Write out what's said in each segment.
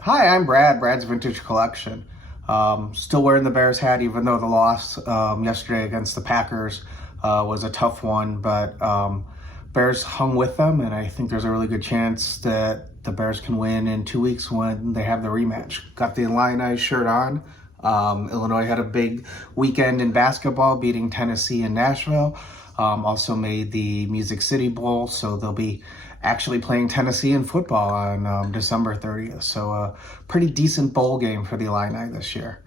Hi, I'm Brad, Brad's Vintage Collection. Still wearing the Bears hat, even though the loss yesterday against the Packers was a tough one. But Bears hung with them, and I think there's a really good chance that the Bears can win in 2 weeks when they have the rematch. Got the Illini shirt on. Illinois had a big weekend in basketball, beating Tennessee and Nashville. Also made the Music City Bowl, so they'll be actually playing Tennessee in football on December 30th. So a pretty decent bowl game for the Illini this year.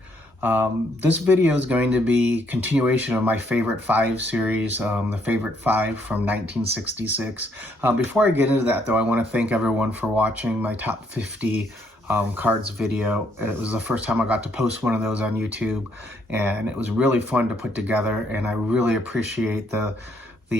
This video is going to be continuation of my favorite five series, the favorite five from 1966. Before I get into that though, I want to thank everyone for watching my top 50 cards video. It was the first time I got to post one of those on YouTube, and it was really fun to put together, and I really appreciate the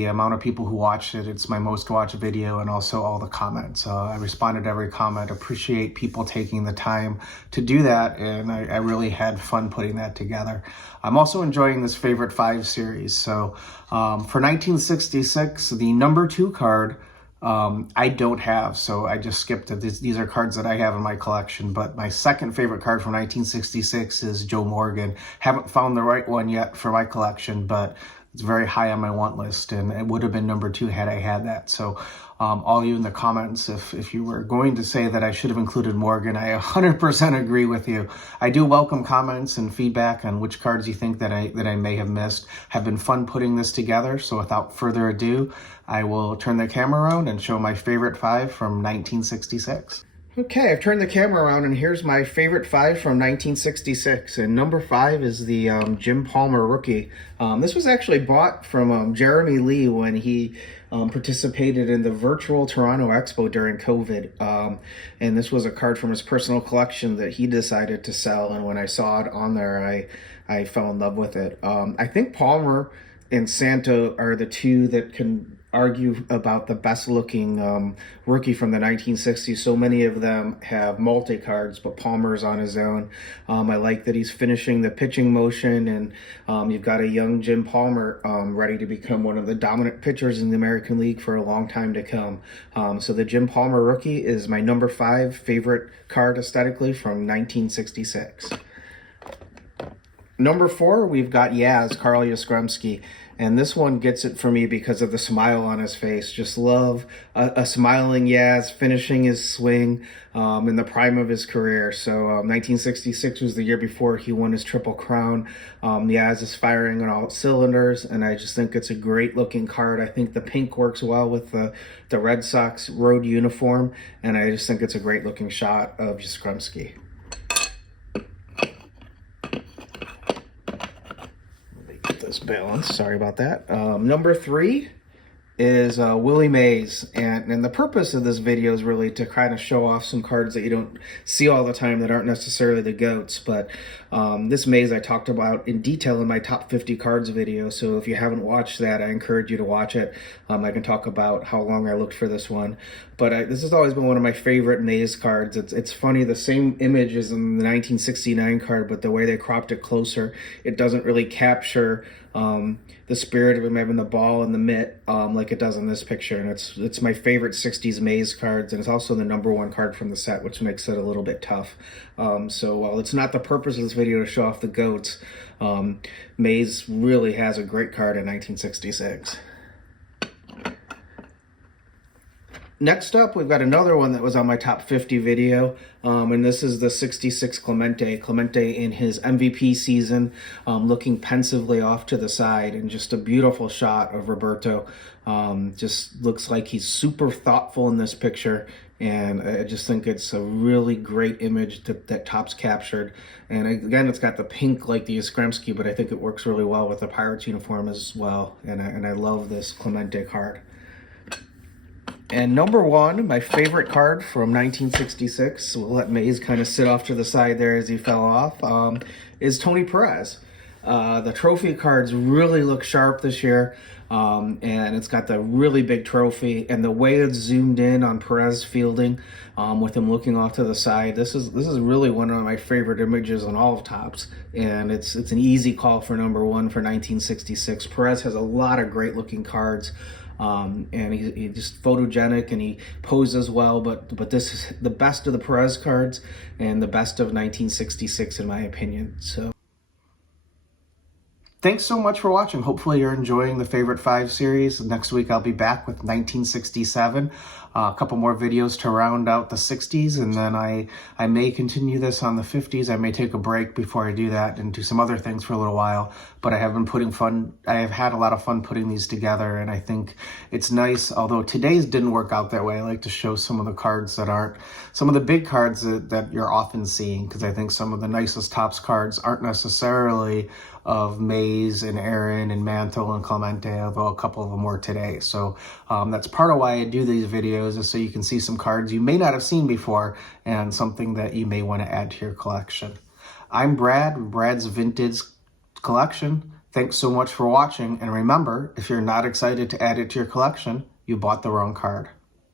amount of people who watched it. It's my most watched video, and also all the comments. I responded to every comment. Appreciate people taking the time to do that, and I really had fun putting that together. I'm also enjoying this favorite five series. So for 1966, the number 2 card, I don't have, so I just skipped it. These are cards that I have in my collection, but my second favorite card from 1966 is Joe Morgan. Haven't found the right one yet for my collection, but it's very high on my want list, and it would have been number 2 had I had that. So all you in the comments, if you were going to say that I should have included Morgan, I 100% agree with you. I do welcome comments and feedback on which cards you think that I may have missed. Have been fun putting this together, so without further ado, I will turn the camera around and show my favorite 5 from 1966. Okay, I've turned the camera around, and here's my favorite 5 from 1966. And number 5 is the Jim Palmer rookie. This was actually bought from Jeremy Lee when he participated in the virtual Toronto Expo during COVID. And this was a card from his personal collection that he decided to sell. And when I saw it on there, I fell in love with it. I think Palmer and Santo are the two that can argue about the best looking rookie from the 1960s. So many of them have multi-cards, but Palmer's on his own. I like that he's finishing the pitching motion, and you've got a young Jim Palmer ready to become one of the dominant pitchers in the American League for a long time to come. So the Jim Palmer rookie is my number 5 favorite card aesthetically from 1966. Number 4, we've got Yaz, Carl Yastrzemski. And this one gets it for me because of the smile on his face. Just love a smiling Yaz finishing his swing in the prime of his career. So 1966 was the year before he won his Triple Crown. Yaz is firing on all cylinders, and I just think it's a great looking card. I think the pink works well with the Red Sox road uniform, and I just think it's a great looking shot of Yastrzemski. Balance. Sorry about that. Number 3 is Willie Mays, and the purpose of this video is really to kind of show off some cards that you don't see all the time that aren't necessarily the GOATs, but this Mays I talked about in detail in my top 50 cards video, so if you haven't watched that, I encourage you to watch it. I can talk about how long I looked for this one, but this has always been one of my favorite Mays cards. It's funny, the same image as in the 1969 card, but the way they cropped it closer, it doesn't really capture the spirit of him having the ball in the mitt like it does in this picture. And it's my favorite 60s Mays cards, and it's also the number 1 card from the set, which makes it a little bit tough. So while it's not the purpose of this video to show off the GOATs, Mays really has a great card in 1966. Next up, we've got another one that was on my top 50 video, and this is the 66 Clemente. Clemente in his MVP season, looking pensively off to the side, and just a beautiful shot of Roberto. Just looks like he's super thoughtful in this picture, and I just think it's a really great image that Topps captured. And again, it's got the pink like the Yastrzemski, but I think it works really well with the Pirates uniform as well, and I love this Clemente card. And number 1, my favorite card from 1966, we'll let Mays kind of sit off to the side there as he fell off, is Tony Perez. The trophy cards really look sharp this year, and it's got the really big trophy, and the way it's zoomed in on Perez fielding, with him looking off to the side, this is really one of my favorite images on all of Topps, and it's an easy call for number 1 for 1966. Perez has a lot of great looking cards. and he's just photogenic and he poses well. But this is the best of the Perez cards and the best of 1966 in my opinion. So. Thanks so much for watching. Hopefully you're enjoying the Favorite 5 series. Next week I'll be back with 1967. A couple more videos to round out the 60s, and then I may continue this on the 50s. I may take a break before I do that and do some other things for a little while. But I have had a lot of fun putting these together, and I think it's nice, although today's didn't work out that way. I like to show some of the cards that aren't, some of the big cards that you're often seeing, because I think some of the nicest Topps cards aren't necessarily of Mays and Aaron and Mantle and Clemente, although a couple of them were today. So that's part of why I do these videos, is so you can see some cards you may not have seen before and something that you may want to add to your collection. I'm Brad's Vintage Collection. Thanks so much for watching, and remember, if you're not excited to add it to your collection, you bought the wrong card.